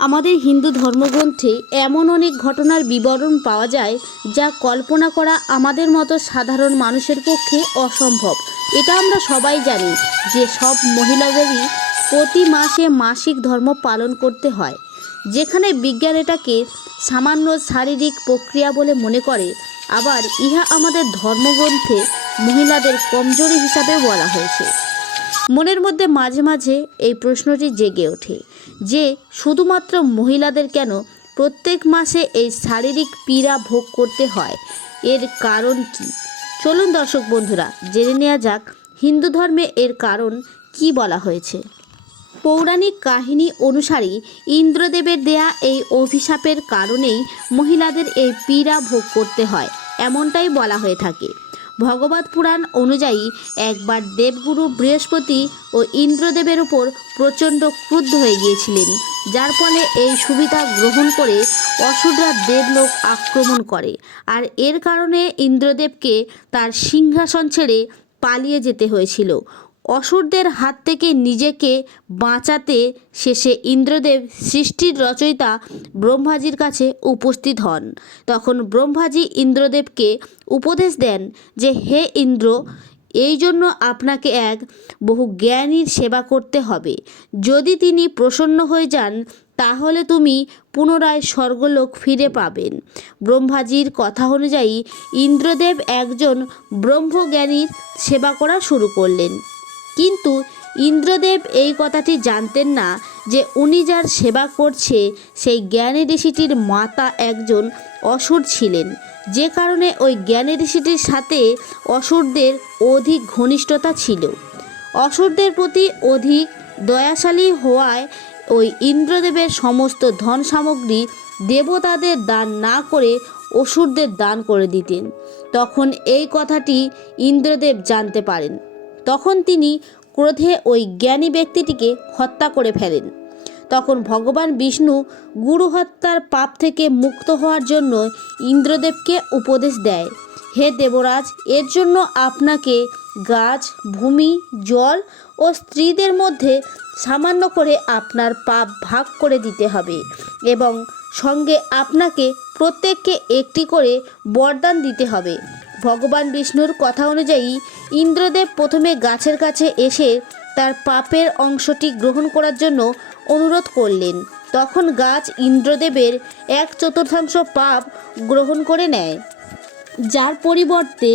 আমাদের হিন্দু ধর্মগ্রন্থে এমন অনেক ঘটনার বিবরণ পাওয়া যায় যা কল্পনা করা আমাদের মতো সাধারণ মানুষের পক্ষে অসম্ভব। এটা আমরা সবাই জানি যে সব মহিলাদেরই প্রতি মাসে মাসিক ধর্ম পালন করতে হয়। যেখানে বিজ্ঞান এটাকে সামান্য শারীরিক প্রক্রিয়া বলে মনে করে, আবার ইহা আমাদের ধর্মগ্রন্থে মহিলাদের কমজোরি হিসাবে বলা হয়েছে। মনের মধ্যে মাঝে মাঝে এই প্রশ্নটি জেগে ওঠে যে শুধুমাত্র মহিলাদের কেন প্রত্যেক মাসে এই শারীরিক পীড়া ভোগ করতে হয়, এর কারণ কি? চলুন দর্শক বন্ধুরা, জেনে নেওয়া যাক হিন্দু ধর্মে এর কারণ কি বলা হয়েছে। পৌরাণিক কাহিনী অনুসারে ইন্দ্রদেবের দেয়া এই অভিশাপের কারণেই মহিলাদের এই পীড়া ভোগ করতে হয়, এমনটাই বলা হয়ে থাকে। ভগবত পুরাণ অনুযায়ী একবার দেবগুরু বৃহস্পতি ও ইন্দ্রদেবের ওপর প্রচণ্ড ক্রুদ্ধ হয়ে গিয়েছিলেন, যার ফলে এই সুবিধা গ্রহণ করে অসুররা দেবলোক আক্রমণ করে। আর এর কারণে ইন্দ্রদেবকে তার সিংহাসন ছেড়ে পালিয়ে যেতে হয়েছিল। অসুরদের হাত থেকে নিজেকে বাঁচাতে শেষে ইন্দ্রদেব সৃষ্টির রচয়িতা ব্রহ্মাজির কাছে উপস্থিত হন। তখন ব্রহ্মাজি ইন্দ্রদেবকে উপদেশ দেন যে, হে ইন্দ্র, এই জন্য আপনাকে এক বহু জ্ঞানীর সেবা করতে হবে। যদি তিনি প্রসন্ন হয়ে যান তাহলে তুমি পুনরায় স্বর্গলোক ফিরে পাবেন। ব্রহ্মাজির কথা অনুযায়ী ইন্দ্রদেব একজন ব্রহ্মজ্ঞানীর সেবা করা শুরু করলেন। কিন্তু ইন্দ্রদেব এই কথাটি জানতেন না যে উনি যার সেবা করছে সেই জ্ঞানী ঋষিটির মাতা একজন অসুর ছিলেন, যে কারণে ওই জ্ঞানী ঋষিটির সাথে অসুরদের অধিক ঘনিষ্ঠতা ছিল। অসুরদের প্রতি অধিক দয়াশালী হওয়ায় ওই ইন্দ্রদেবের সমস্ত ধন সামগ্রী দেবতাদের দান না করে অসুরদের দান করে দিতেন। তখন এই কথাটি ইন্দ্রদেব জানতে পারেন। তখন তিনি ক্রোধে ওই জ্ঞানী ব্যক্তিটিকে হত্যা করে ফেলেন। তখন ভগবান বিষ্ণু গুরু হত্যার পাপ থেকে মুক্ত হওয়ার জন্য ইন্দ্রদেবকে উপদেশ দেয়, হে দেবরাজ, এর জন্য আপনাকে গাছ, ভূমি, জল ও স্ত্রীদের মধ্যে সামান্য করে আপনার পাপ ভাগ করে দিতে হবে এবং সঙ্গে আপনাকে প্রত্যেককে একটি করে বরদান দিতে হবে। ভগবান বিষ্ণুর কথা অনুযায়ী ইন্দ্রদেব প্রথমে গাছের কাছে এসে তার পাপের অংশটি গ্রহণ করার জন্য অনুরোধ করলেন। তখন গাছ ইন্দ্রদেবের 1/4 পাপ গ্রহণ করে নেয়, যার পরিবর্তে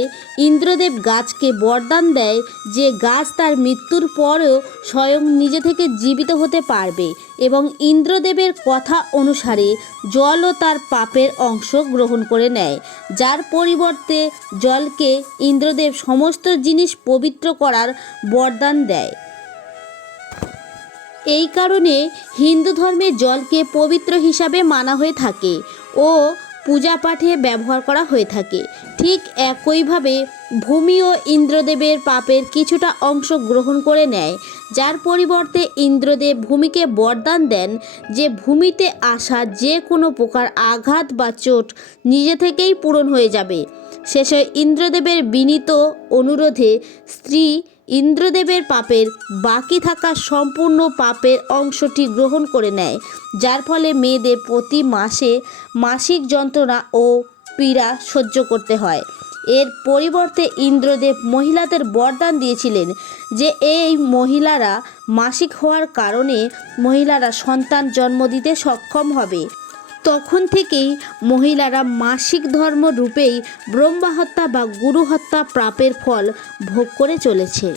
ইন্দ্রদেব গাছকে বরদান দেয় যে গাছ তার মৃত্যুর পরেও স্বয়ং নিজে থেকে জীবিত হতে পারবে। এবং ইন্দ্রদেবের কথা অনুসারে জলও তার পাপের অংশ গ্রহণ করে নেয়, যার পরিবর্তে জলকে ইন্দ্রদেব সমস্ত জিনিস পবিত্র করার বরদান দেয়। এই কারণে হিন্দু ধর্মে জলকে পবিত্র হিসাবে মানা হয়ে থাকে ও পূজা পাঠে ব্যবহার করা হয়ে থাকে। ঠিক একইভাবে ভূমিও ইন্দ্রদেবের পাপের কিছুটা অংশ গ্রহণ করে নেয়, যার পরিবর্তে ইন্দ্রদেব ভূমিকে বরদান দেন যে ভূমিতে আসা যে কোনো প্রকার আঘাত বা চোট নিজে থেকেই পূরণ হয়ে যাবে। শেষে ইন্দ্রদেবের বিনীত অনুরোধে স্ত্রী ইন্দ্রদেবের পাপের বাকি থাকা সম্পূর্ণ পাপের অংশটি গ্রহণ করে নেয়, যার ফলে মেয়েদের প্রতি মাসে মাসিক যন্ত্রণা ও পীড়া সহ্য করতে হয়। এর পরিবর্তে ইন্দ্রদেব মহিলাদের বরদান দিয়েছিলেন যে এই মহিলারা মাসিক হওয়ার কারণে মহিলারা সন্তান জন্ম দিতে সক্ষম হবে। তখন থেকেই মহিলারা মাসিক ধর্ম রূপেই ব্রহ্মহত্যা বা গুরু হত্যা পাপের ফল ভোগ করে চলেছে।